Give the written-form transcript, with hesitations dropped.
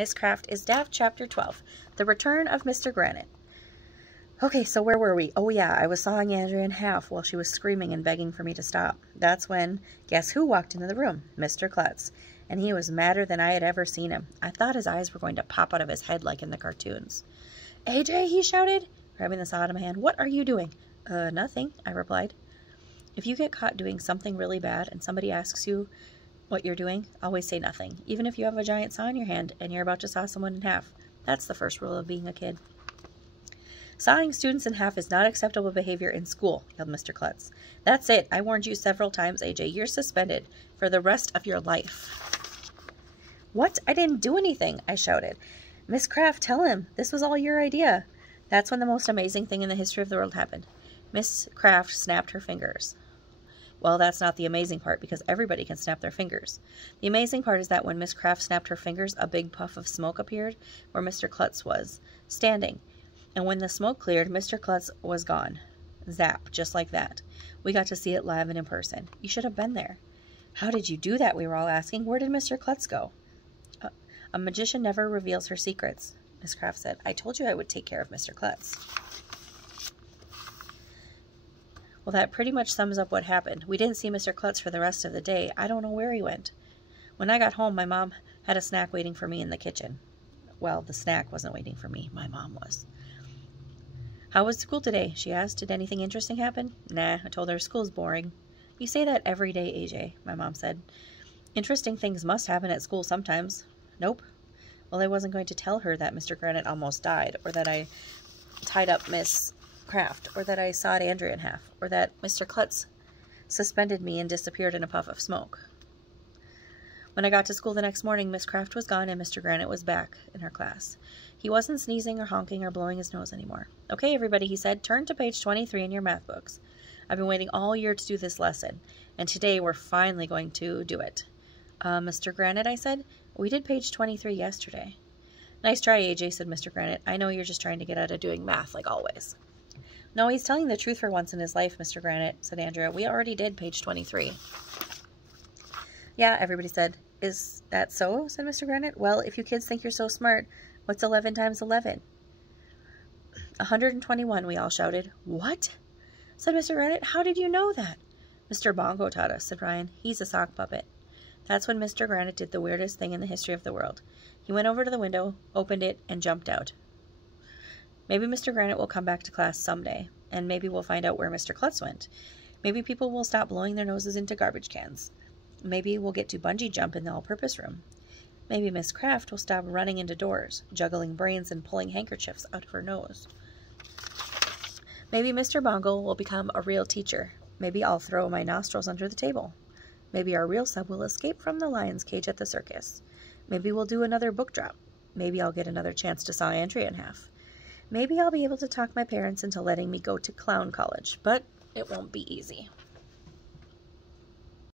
Miss Kraft is Daft, Chapter 12, The Return of Mr. Granite. Okay, so where were we? Oh yeah, I was sawing Andrea in half while she was screaming and begging for me to stop. That's when, guess who walked into the room? Mr. Klutz. And he was madder than I had ever seen him. I thought his eyes were going to pop out of his head like in the cartoons. AJ, he shouted, grabbing the saw out of my hand. What are you doing? Nothing, I replied. If you get caught doing something really bad and somebody asks you what you're doing, always say nothing, even if you have a giant saw in your hand and you're about to saw someone in half. That's the first rule of being a kid. Sawing students in half is not acceptable behavior in school, yelled Mr. Klutz. That's it. I warned you several times, AJ. You're suspended for the rest of your life. What? I didn't do anything, I shouted. Miss Kraft, tell him. This was all your idea. That's when the most amazing thing in the history of the world happened. Miss Kraft snapped her fingers. Well, that's not the amazing part, because everybody can snap their fingers. The amazing part is that when Miss Kraft snapped her fingers, a big puff of smoke appeared where Mr. Klutz was standing. And when the smoke cleared, Mr. Klutz was gone. Zap, just like that. We got to see it live and in person. You should have been there. How did you do that? We were all asking. Where did Mr. Klutz go? A magician never reveals her secrets, Miss Kraft said. I told you I would take care of Mr. Klutz. Well, that pretty much sums up what happened. We didn't see Mr. Klutz for the rest of the day. I don't know where he went. When I got home, my mom had a snack waiting for me in the kitchen. Well, the snack wasn't waiting for me. My mom was. How was school today? She asked. Did anything interesting happen? Nah, I told her school's boring. You say that every day, AJ, my mom said. Interesting things must happen at school sometimes. Nope. Well, I wasn't going to tell her that Mr. Granite almost died, or that I tied up Miss Kraft, or that I sawed Andrea in half, or that Mr. Klutz suspended me and disappeared in a puff of smoke. When I got to school the next morning, Miss Kraft was gone and Mr. Granite was back in her class. He wasn't sneezing or honking or blowing his nose anymore. Okay, everybody, he said, turn to page 23 in your math books. I've been waiting all year to do this lesson, and today we're finally going to do it. Mr. Granite, I said, we did page 23 yesterday. Nice try, AJ, said Mr. Granite. I know you're just trying to get out of doing math, like always. No, he's telling the truth for once in his life, Mr. Granite, said Andrea. We already did page 23. Yeah, everybody said. Is that so? Said Mr. Granite. Well, if you kids think you're so smart, what's 11 times 11? 121, we all shouted. What? Said Mr. Granite. How did you know that? Mr. Bongo taught us, said Ryan. He's a sock puppet. That's when Mr. Granite did the weirdest thing in the history of the world. He went over to the window, opened it, and jumped out. Maybe Mr. Granite will come back to class someday, and maybe we'll find out where Mr. Klutz went. Maybe people will stop blowing their noses into garbage cans. Maybe we'll get to bungee jump in the all-purpose room. Maybe Miss Kraft will stop running into doors, juggling brains and pulling handkerchiefs out of her nose. Maybe Mr. Bongo will become a real teacher. Maybe I'll throw my nostrils under the table. Maybe our real sub will escape from the lion's cage at the circus. Maybe we'll do another book drop. Maybe I'll get another chance to saw Andrea in half. Maybe I'll be able to talk my parents into letting me go to clown college, but it won't be easy.